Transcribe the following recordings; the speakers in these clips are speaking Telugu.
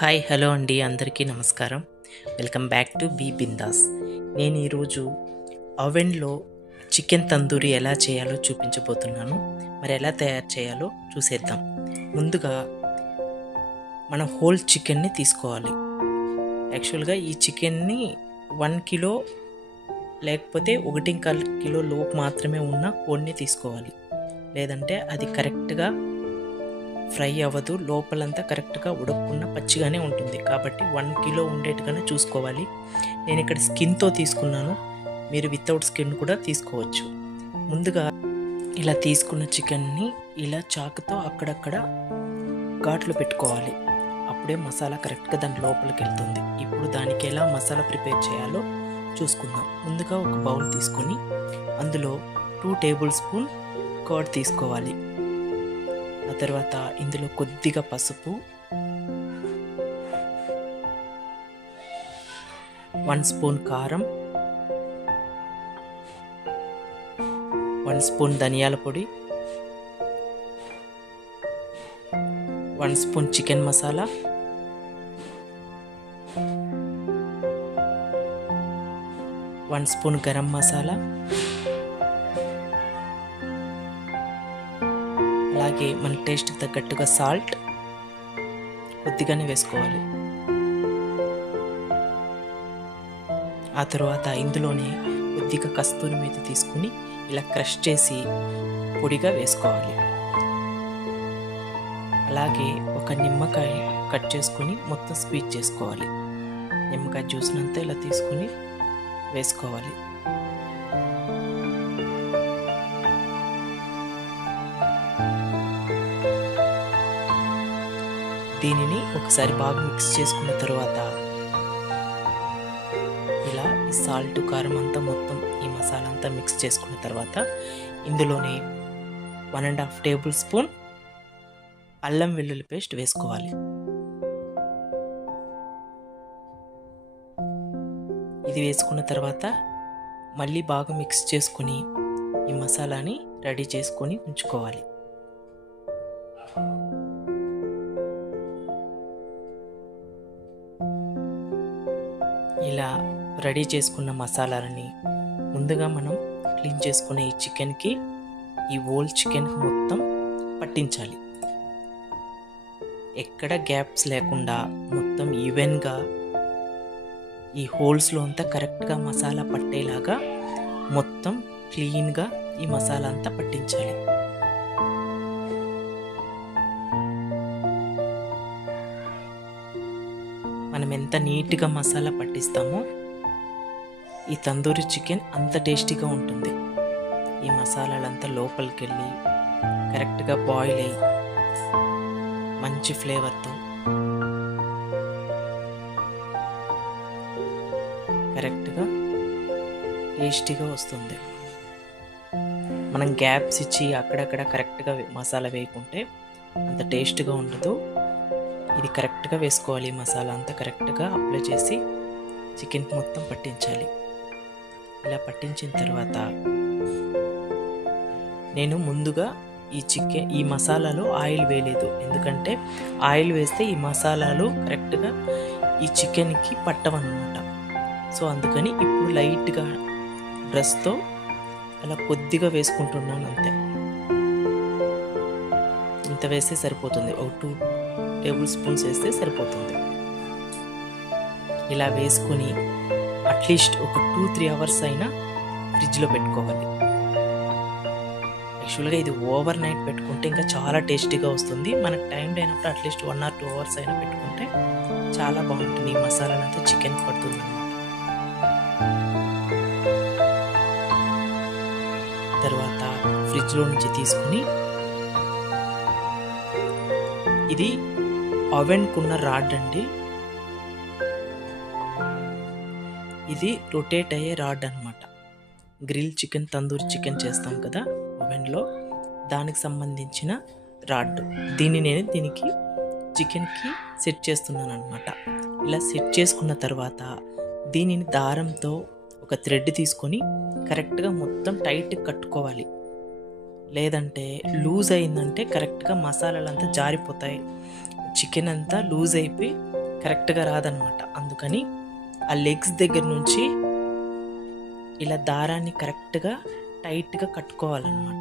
హాయ్ హలో అండి, అందరికీ నమస్కారం. Welcome back to be Bindaas. నేను ఈరోజు ఓవెన్లో చికెన్ తందూరి ఎలా చేయాలో చూపించబోతున్నాను. మరి ఎలా తయారు చేయాలో చూసేద్దాం. ముందుగా మనం హోల్ చికెన్ని తీసుకోవాలి. యాక్చువల్గా ఈ చికెన్ని 1 కిలో లేకపోతే 1.25 కిలో లోపు మాత్రమే ఉన్న హోల్ని తీసుకోవాలి. లేదంటే అది కరెక్ట్గా ఫ్రై అవ్వదు, లోపలంతా కరెక్ట్గా ఉడకకుండా పచ్చిగానే ఉంటుంది. కాబట్టి 1 కిలో ఉండేట్టుగానే చూసుకోవాలి. నేను ఇక్కడ స్కిన్తో తీసుకున్నాను, మీరు వితౌట్ స్కిన్ కూడా తీసుకోవచ్చు. ముందుగా ఇలా తీసుకున్న చికెన్ని ఇలా చాకుతో అక్కడక్కడ ఘాట్లు పెట్టుకోవాలి. అప్పుడే మసాలా కరెక్ట్గా దాని లోపలికి వెళ్తుంది. ఇప్పుడు దానికి ఎలా మసాలా ప్రిపేర్ చేయాలో చూసుకుందాం. ముందుగా ఒక బౌల్ తీసుకొని అందులో 2 టేబుల్ స్పూన్ కర్డ్ తీసుకోవాలి. ఆ తర్వాత ఇందులో కొద్దిగా పసుపు, 1 స్పూన్ కారం, 1 స్పూన్ ధనియాల పొడి, 1 spoon chicken masala, 1 spoon garam masala, అలాగే మన టేస్ట్కి తగ్గట్టుగా సాల్ట్ కొద్దిగానే వేసుకోవాలి. ఆ తర్వాత ఇందులోనే కొద్దిగా కస్తూరి మేతి తీసుకుని ఇలా క్రష్ చేసి పొడిగా వేసుకోవాలి. అలాగే ఒక నిమ్మకాయ కట్ చేసుకొని మొత్తం స్క్వీజ్ చేసుకోవాలి. నిమ్మకాయ జ్యూస్నంతా ఇలా తీసుకుని వేసుకోవాలి. దీనిని ఒకసారి బాగా మిక్స్ చేసుకున్న తర్వాత ఇలా ఈ సాల్ట్ కారం అంతా మొత్తం ఈ మసాలా అంతా మిక్స్ చేసుకున్న తర్వాత ఇందులోనే 1.5 టేబుల్ స్పూన్ అల్లం వెల్లుల్లి పేస్ట్ వేసుకోవాలి. ఇది వేసుకున్న తర్వాత మళ్ళీ బాగా మిక్స్ చేసుకుని ఈ మసాలాని రెడీ చేసుకొని ఉంచుకోవాలి. ఇలా రెడీ చేసుకున్న మసాలాలని ముందుగా మనం క్లీన్ చేసుకునే ఈ చికెన్కి, ఈ హోల్ చికెన్కి మొత్తం పట్టించాలి. ఎక్కడ గ్యాప్స్ లేకుండా మొత్తం ఈవెన్గా ఈ హోల్స్లో అంతా కరెక్ట్గా మసాలా పట్టేలాగా మొత్తం క్లీన్గా ఈ మసాలా అంతా పట్టించాలి. మనం ఎంత నీట్గా మసాలా పట్టిస్తామో ఈ తందూరి చికెన్ అంత టేస్టీగా ఉంటుంది. ఈ మసాలాలంతా లోపలికి వెళ్ళి కరెక్ట్గా బాయిల్ అయ్యి మంచి ఫ్లేవర్తో కరెక్ట్గా టేస్టీగా వస్తుంది. మనం గ్యాప్స్ ఇచ్చి అక్కడక్కడ కరెక్ట్గా మసాలా వేయకుంటే అంత టేస్ట్గా ఉండదు. ఇది కరెక్ట్గా వేసుకోవాలి. మసాలా అంతా కరెక్ట్గా అప్లై చేసి చికెన్కి మొత్తం పట్టించాలి. ఇలా పట్టించిన తర్వాత నేను ముందుగా ఈ మసాలాలో ఆయిల్ వేయలేదు. ఎందుకంటే ఆయిల్ వేస్తే ఈ మసాలాలు కరెక్ట్గా ఈ చికెన్కి పట్టవన్నమాట. సో అందుకని ఇప్పుడు లైట్గా బ్రష్తో అలా కొద్దిగా వేసుకుంటున్నాను, అంతే. ఇంత వేస్తే సరిపోతుంది. ఒక 2 టేబుల్ స్పూన్స్ వేస్తే సరిపోతుంది. ఇలా వేసుకొని అట్లీస్ట్ ఒక 2-3 అవర్స్ అయినా ఫ్రిడ్జ్లో పెట్టుకోవాలి. యాక్చువల్గా ఇది ఓవర్ నైట్ పెట్టుకుంటే ఇంకా చాలా టేస్టీగా వస్తుంది. మనకు టైం లేనప్పుడు అట్లీస్ట్ 1 or 2 అవర్స్ అయినా పెట్టుకుంటే చాలా బాగుంటుంది. ఈ మసాలానంతా చికెన్ పడుతుంది అన్నమాట. తర్వాత ఫ్రిడ్జ్లో నుంచి తీసుకుని ఇది ఓవెన్కున్న రాడ్ అండి. ఇది రొటేట్ అయ్యే రాడ్ అన్నమాట. గ్రిల్ చికెన్, తందూరి చికెన్ చేస్తాం కదా ఓవెన్లో, దానికి సంబంధించిన రాడ్. దీనికి చికెన్కి సెట్ చేస్తున్నాను అనమాట. ఇలా సెట్ చేసుకున్న తర్వాత దీనిని దారంతో ఒక థ్రెడ్ తీసుకొని కరెక్ట్గా మొత్తం టైట్ కట్టుకోవాలి. లేదంటే లూజ్ అయిందంటే కరెక్ట్గా మసాలాలంతా జారిపోతాయి. చికెన్ అంతా లూజ్ అయిపోయి కరెక్ట్గా రాదనమాట. అందుకని ఆ లెగ్స్ దగ్గర నుంచి ఇలా దారాన్ని కరెక్ట్గా టైట్గా కట్టుకోవాలన్నమాట.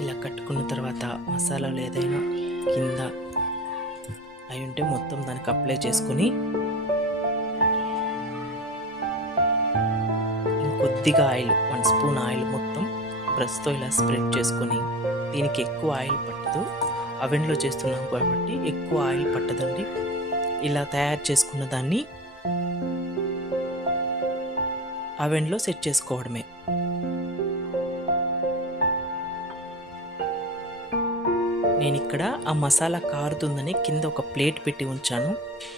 ఇలా కట్టుకున్న తర్వాత మసాలాలు ఏదైనా కింద అయి ఉంటే మొత్తం దానికి అప్లై చేసుకుని కొద్దిగా ఆయిల్ 1 స్పూన్ ఆయిల్ మొత్తం బ్రష్తో ఇలా స్ప్రెడ్ చేసుకొని, దీనికి ఎక్కువ ఆయిల్ పట్టదు, అవెన్లో చేస్తున్నాం కాబట్టి ఎక్కువ ఆయిల్ పట్టదండి. ఇలా తయారు చేసుకున్న దాన్ని అవెన్లో సెట్ చేసుకోవడమే. నేను ఇక్కడ ఆ మసాలా కారుతుందని కింద ఒక ప్లేట్ పెట్టి ఉంచాను,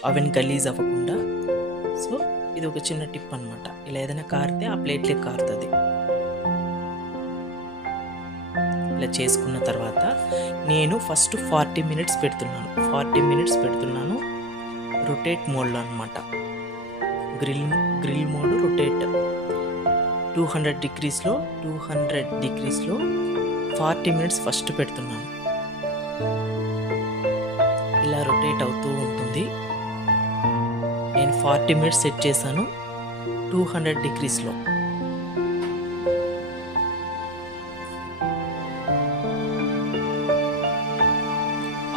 అవెన్ గలీజ్ అవ్వకుండా. సో ఇది ఒక చిన్న టిప్ అనమాట. ఇలా ఏదైనా కారితే ఆ ప్లేట్లే కారుతుంది. ఇలా చేసుకున్న తర్వాత నేను ఫస్ట్ 40 మినిట్స్ పెడుతున్నాను రొటేట్ మోడ్లో అనమాట. గ్రిల్ మోడ్ రొటేట్ 200 డిగ్రీస్లో 40 మినిట్స్ ఫస్ట్ పెడుతున్నాను. ఇలా రొటేట్ అవుతూ ఉంటుంది. నేను 40 మినిట్స్ సెట్ చేశాను 200 డిగ్రీస్లో.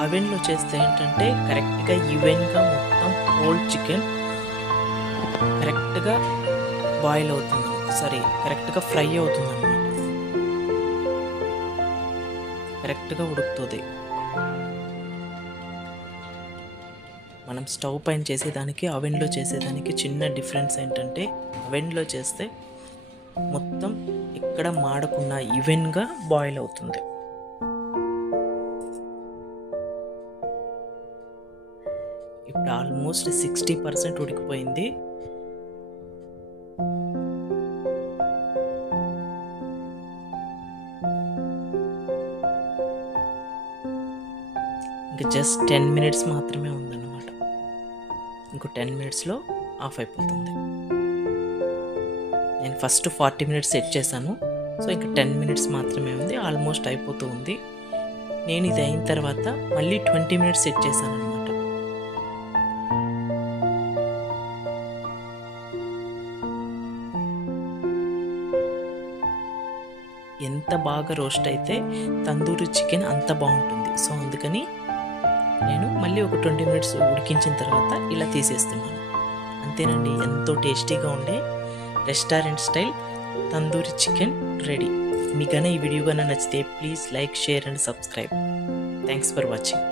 అవెన్లో చేస్తే ఏంటంటే కరెక్ట్గా ఈవెన్గా మొత్తం హోల్ చికెన్ కరెక్ట్గా బాయిల్ అవుతుంది, కరెక్ట్గా ఫ్రై అవుతుంది అన్నమాట, కరెక్ట్గా ఉడుకుతుంది. మనం స్టవ్ పైన చేసేదానికి అవెన్లో చేసేదానికి చిన్న డిఫరెన్స్ ఏంటంటే, అవెన్లో చేస్తే మొత్తం ఎక్కడ మాడకుండా ఈవెన్గా బాయిల్ అవుతుంది. ఇప్పుడు ఆల్మోస్ట్ 60% ఉడికిపోయింది. ఇంకా జస్ట్ 10 మినిట్స్ మాత్రమే ఉందన్నమాట. ఇంకో 10 మినిట్స్లో ఆఫ్ అయిపోతుంది. నేను ఫస్ట్ 40 మినిట్స్ సెట్ చేశాను, సో ఇంకా 10 మినిట్స్ మాత్రమే ఉంది, ఆల్మోస్ట్ అయిపోతూ ఉంది. నేను ఇది అయిన తర్వాత మళ్ళీ 20 మినిట్స్ సెట్ చేశాను అనమాట. ఎంత బాగా రోస్ట్ అయితే తందూరి చికెన్ అంత బాగుంటుంది. సో అందుకని నేను మళ్ళీ ఒక 20 మినిట్స్ ఉడికించిన తర్వాత ఇలా తీసేస్తున్నాను. అంతేనండి, ఎంతో టేస్టీగా ఉండే restaurant style tandoori chicken ready. మీకు ఈ వీడియో కన్నా నచ్చితే please like, share and subscribe. Thanks for watching.